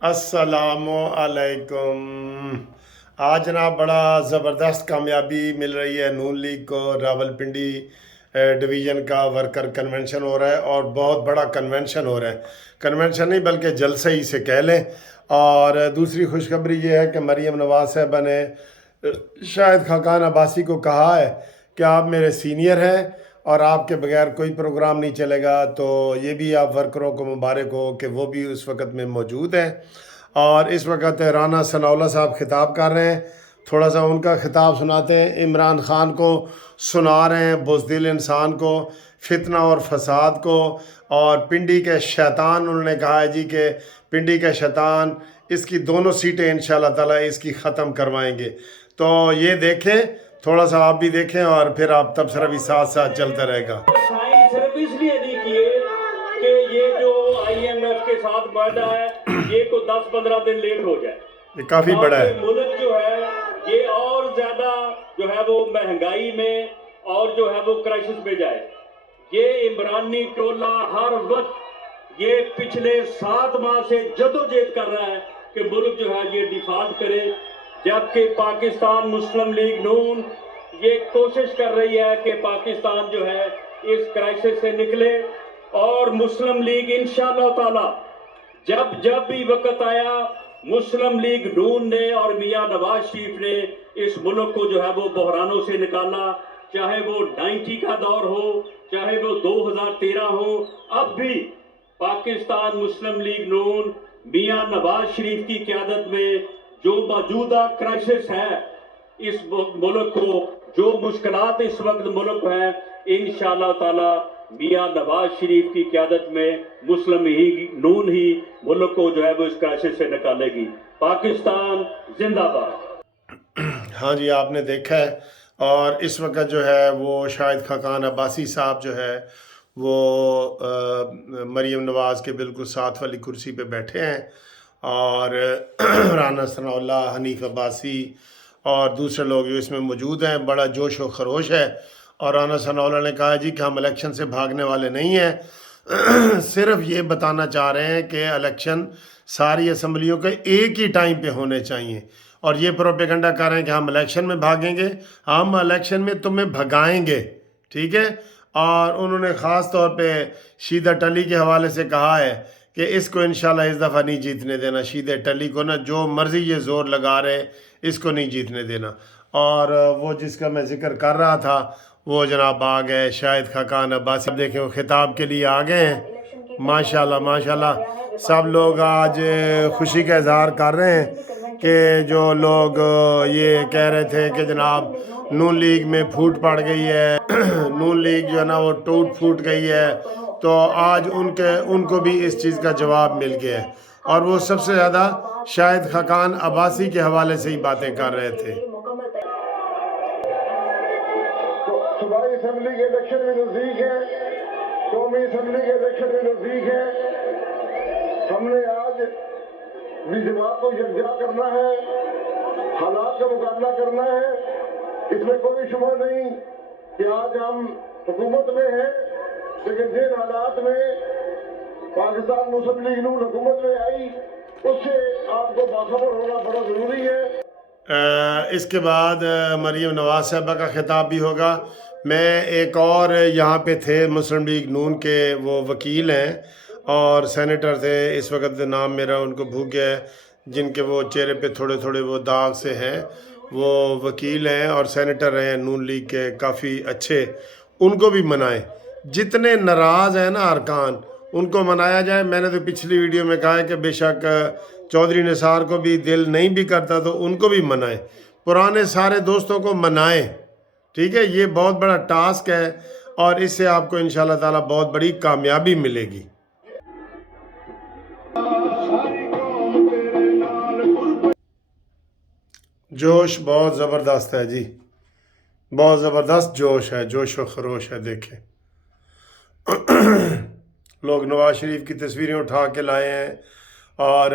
अस्सलामु अलैकुम। आज जनाब बड़ा ज़बरदस्त कामयाबी मिल रही है नून लीग को। रावलपिंडी डिवीज़न का वर्कर कन्वेंशन हो रहा है और बहुत बड़ा कन्वेंशन हो रहा है। कन्वेंशन नहीं बल्कि जलसे ही से कह लें। और दूसरी खुशखबरी ये है कि मरीम नवाज साहबा ने शाहिद खाकान अब्बासी को कहा है कि आप मेरे सीनियर हैं और आपके बगैर कोई प्रोग्राम नहीं चलेगा। तो ये भी आप वर्करों को मुबारक हो कि वो भी उस वक़्त में मौजूद हैं। और इस वक्त राना सनाउल्लाह साहब खिताब कर रहे हैं, थोड़ा सा उनका खिताब सुनाते हैं। इमरान ख़ान को सुना रहे हैं, बुज़दिल इंसान को, फितना और फसाद को। और पिंडी के शैतान उन्होंने कहा है जी कि पिंडी के शैतान इसकी दोनों सीटें इंशाल्लाह ताला इसकी ख़त्म करवाएंगे। तो ये देखें, थोड़ा सा आप भी देखें और फिर आप तबसरा भी साथ साथ चलता रहेगा। साइन सिर्फ इसलिए नहीं किए कि ये जो IMF के साथ वादा है ये को 10-15 दिन लेट हो जाए। ये काफ़ी बड़ा है। मुल्क जो है ये और ज्यादा जो है वो महंगाई में और जो है वो क्राइसिस में जाए। ये इमरानी टोला हर वक्त ये पिछले 7 माह से जदोजहद कर रहा है कि मुल्क जो है ये डिफॉल्ट करे, जबकि पाकिस्तान मुस्लिम लीग नून ये कोशिश कर रही है कि पाकिस्तान जो है इस क्राइसिस से निकले। और मुस्लिम लीग इंशाअल्लाह ताला जब जब भी वक्त आया मुस्लिम लीग नून ने और मियां नवाज शरीफ ने इस मुल्क को जो है वो बहरानों से निकाला, चाहे वो 90 का दौर हो चाहे वो 2013 हो। अब भी पाकिस्तान मुस्लिम लीग नून मियां नवाज शरीफ की क़यादत में जो मौजूदा क्राइसिस है इस मुल्क को, जो मुश्किलात इस वक्त मुल्क है, इंशाअल्लाह ताला मियां नवाज शरीफ की क़यादत में मुस्लिम ही नून ही मुल्क को जो है वो इस क्राइसिस से निकालेगी। पाकिस्तान जिंदाबाद। हाँ जी, आपने देखा है। और इस वक्त जो है वो शाहिद खाकान अब्बासी साहब जो है वो मरीम नवाज़ के बिल्कुल साथ वाली कुर्सी पे बैठे हैं। और राना सनाउल्लाह, हनीफ अब्बासी और दूसरे लोग जो इसमें मौजूद हैं, बड़ा जोश व खरोश है। और राना सनाउल्लाह ने कहा जी कि हम इलेक्शन से भागने वाले नहीं हैं, सिर्फ ये बताना चाह रहे हैं कि इलेक्शन सारी असम्बलियों के एक ही टाइम पे होने चाहिए। और ये प्रोपेगेंडा कर रहे हैं कि हम इलेक्शन में भागेंगे, हम इलेक्शन में तुम्हें भगाएंगे, ठीक है। और उन्होंने ख़ास तौर पे शीदा टली के हवाले से कहा है कि इसको इंशाल्लाह इस दफ़ा नहीं जीतने देना। शीदा टली को ना जो मर्ज़ी ये ज़ोर लगा रहे, इसको नहीं जीतने देना। और वो जिसका मैं ज़िक्र कर रहा था वो जनाब आ गए, शाहिद खाकान अब्बासी। देखें वो खिताब के लिए आ गए हैं। माशाल्लाह माशाल्लाह सब लोग आज खुशी का इजहार कर रहे हैं कि जो लोग ये कह रहे थे कि जनाब नून लीग में फूट पड़ गई है, नून लीग जो है ना वो टूट फूट गई है, तो आज उनको भी इस चीज़ का जवाब मिल गया है। और वो सबसे ज़्यादा शाहिद खाकान अब्बासी के हवाले से ही बातें कर रहे थे। सूबाई असम्बली के इलेक्शन भी नज़दीक है, कौमी असम्बली के इलेक्शन भी नज़दीक है। हमने आज भी जमात को यकजा करना है, हालात का मुकाबला करना है। इसमें कोई शुबा नहीं कि आज हम हुकूमत में हैं, लेकिन जिन हालात में पाकिस्तान मुस्लिम लीग नून हुकूमत में आई उससे आपको बाखबर होना बड़ा ज़रूरी है। इसके बाद मरीम नवाज साहबा का खिताब भी होगा। मैं एक और यहाँ पे थे मुस्लिम लीग नून के वो वकील हैं और सेनेटर थे, इस वक्त नाम मेरा उनको भूल गया है, जिनके वो चेहरे पे थोड़े थोड़े वो दाग से हैं, वो वकील हैं और सेनेटर रहे हैं नून लीग के काफ़ी अच्छे। उनको भी मनाएं, जितने नाराज़ हैं ना अरकान उनको मनाया जाए। मैंने तो पिछली वीडियो में कहा है कि बेशक चौधरी निसार को भी दिल नहीं भी करता तो उनको भी मनाएं, पुराने सारे दोस्तों को मनाएं, ठीक है। ये बहुत बड़ा टास्क है और इससे आपको इंशाल्लाह ताला बहुत बड़ी कामयाबी मिलेगी। जोश बहुत ज़बरदस्त है जी, बहुत ज़बरदस्त जोश है, जोश व खरोश है। देखें लोग नवाज शरीफ की तस्वीरें उठा के लाए हैं और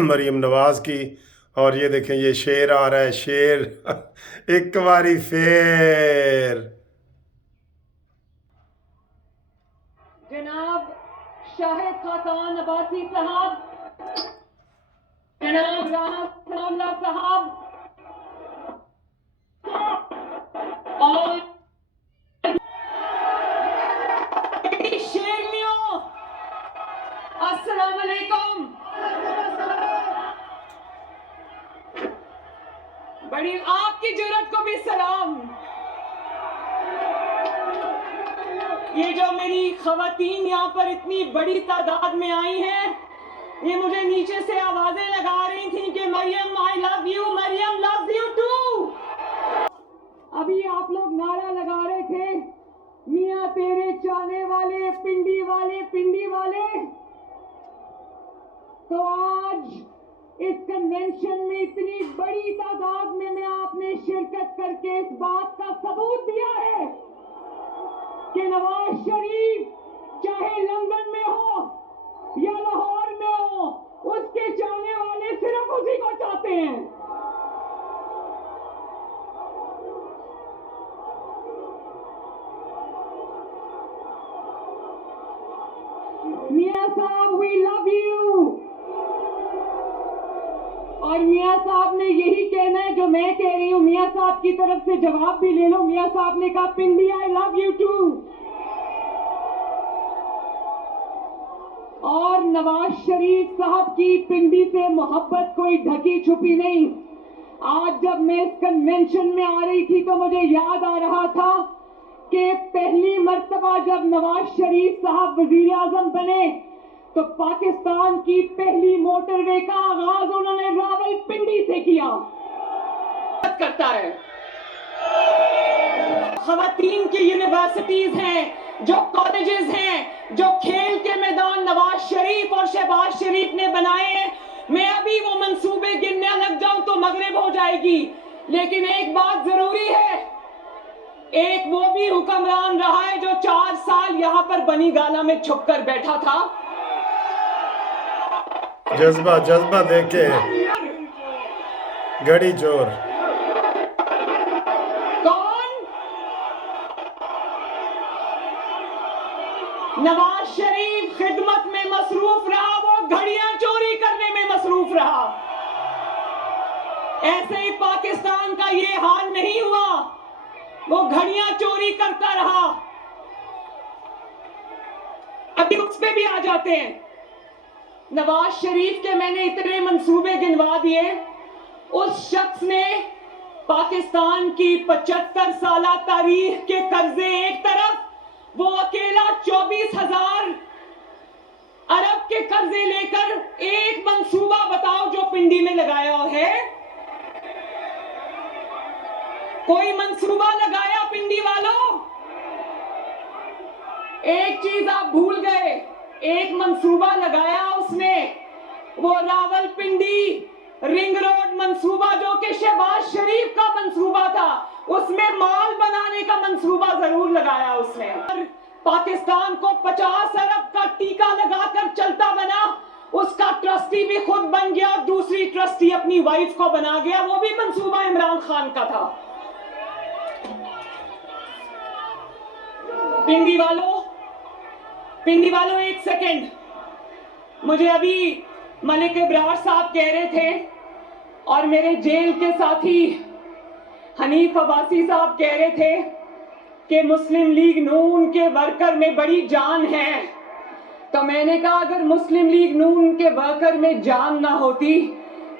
मरीम नवाज की। और ये देखें ये शेर आ रहा है, शेर एक बारी फेर। जनाब शाहिद खाकान अब्बासी साहब बड़ी आपकी जरूरत को भी सलाम। ये जो मेरी खवातीन यहाँ पर इतनी बड़ी तादाद में आई हैं, ये मुझे नीचे से आवाजें लगा रही थी कि Maryam I love you, Maryam loves you too. अभी आप लोग नारा लगा रहे थे, मियाँ तेरे चाहने वाले, पिंडी वाले, पिंडी वाले। तो आज इस कन्वेंशन में इतनी बड़ी तादाद में आपने शिरकत करके इस बात का सबूत दिया है कि नवाज शरीफ चाहे लंदन में हो या लाहौर में हो, उसके चाहने वाले सिर्फ उसी को चाहते हैं। मियां साहब वी लव यू। और मियां साहब ने यही कहना है जो मैं कह रही हूँ। मियां साहब की तरफ से जवाब भी ले लो। मियां साहब ने कहा पिंडी आई लव यू टू। और नवाज शरीफ साहब की पिंडी से मोहब्बत कोई ढकी छुपी नहीं। आज जब मैं इस कन्वेंशन में आ रही थी तो मुझे याद आ रहा था कि पहली मर्तबा जब नवाज शरीफ साहब वजीर आजम बने तो पाकिस्तान की पहली मोटरवे का आगाज उन्होंने रावलपिंडी से किया। करता है खवातीन की यूनिवर्सिटीज हैं, जो कॉलेजेस हैं, जो खेल के मैदान नवाज शरीफ और शहबाज शरीफ ने बनाए हैं। मैं अभी वो मंसूबे गिनने लग जाऊं तो मगरिब हो जाएगी, लेकिन एक बात जरूरी है, एक वो भी हुक्मरान रहा है जो 4 साल यहाँ पर बनी गाला में छुप कर बैठा था। जज्बा जज्बा देखे गड़ी चोर। नवाज शरीफ खिदमत में मसरूफ रहा, वो घड़ियां चोरी करने में मसरूफ रहा। ऐसे ही पाकिस्तान का ये हाल नहीं हुआ, वो घड़ियां चोरी करता रहा। अभी उस पे भी आ जाते हैं। नवाज शरीफ के मैंने इतने मंसूबे गिनवा दिए। उस शख्स ने पाकिस्तान की 75 साला तारीख के कर्जे एक तरफ, वो अकेला 24,000 अरब के कर्जे लेकर एक मंसूबा बताओ जो पिंडी में लगाया है। कोई मंसूबा लगाया पिंडी वालों? एक चीज आप भूल गए, एक मंसूबा लगाया उसने, वो रावलपिंडी रिंग रोड मंसूबा जो कि शहबाज शरीफ का मंसूबा था, उसमें माल बनाने का मंसूबा जरूर लगाया उसने। और पाकिस्तान को 50 अरब का टीका लगाकर चलता बना, उसका ट्रस्टी भी खुद बन गया और दूसरी ट्रस्टी अपनी वाइफ को बना गया। वो भी मंसूबा इमरान खान का था। पिंडी वालों एक सेकेंड, मुझे अभी मलिक इब्रार साहब कह रहे थे और मेरे जेल के साथी हनीफ अब्बासी साहब कह रहे थे कि मुस्लिम लीग नून के वर्कर में बड़ी जान है। तो मैंने कहा अगर मुस्लिम लीग नून के वर्कर में जान ना होती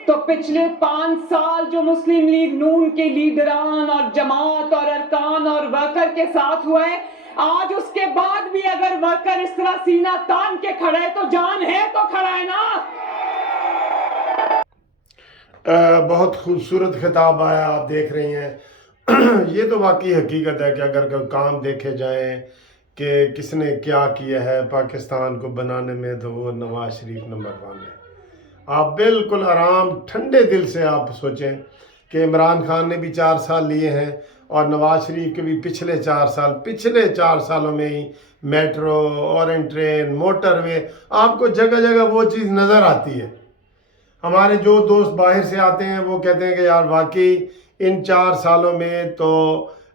तो पिछले 5 साल जो मुस्लिम लीग नून के लीडरान और जमात और अरकान और वर्कर के साथ हुआ है, आज उसके बाद भी अगर वर्कर इस तरह सीना तान के खड़ा है तो जान है तो खड़ा है ना। बहुत खूबसूरत खिताब आया, आप देख रही हैं। ये तो वाकई हकीकत है कि अगर कोई काम देखे जाए कि किसने क्या किया है पाकिस्तान को बनाने में, तो वो नवाज शरीफ नंबर 1 है। आप बिल्कुल आराम ठंडे दिल से आप सोचें कि इमरान खान ने भी 4 साल लिए हैं और नवाज शरीफ के भी पिछले 4 सालों में ही मेट्रो, ऑरेंज ट्रेन, मोटरवे, आपको जगह जगह वो चीज़ नज़र आती है। हमारे जो दोस्त बाहर से आते हैं वो कहते हैं कि यार वाकई इन 4 सालों में तो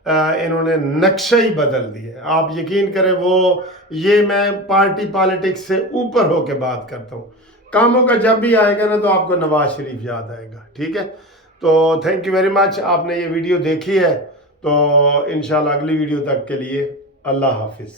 इन्होंने नक्शा ही बदल दिया। आप यकीन करें, वो ये मैं पार्टी पॉलिटिक्स से ऊपर होके बात करता हूँ। कामों का जब भी आएगा ना तो आपको नवाज शरीफ याद आएगा। ठीक है, तो थैंक यू वेरी मच। आपने ये वीडियो देखी है तो इंशाल्लाह अगली वीडियो तक के लिए अल्लाह हाफिज़।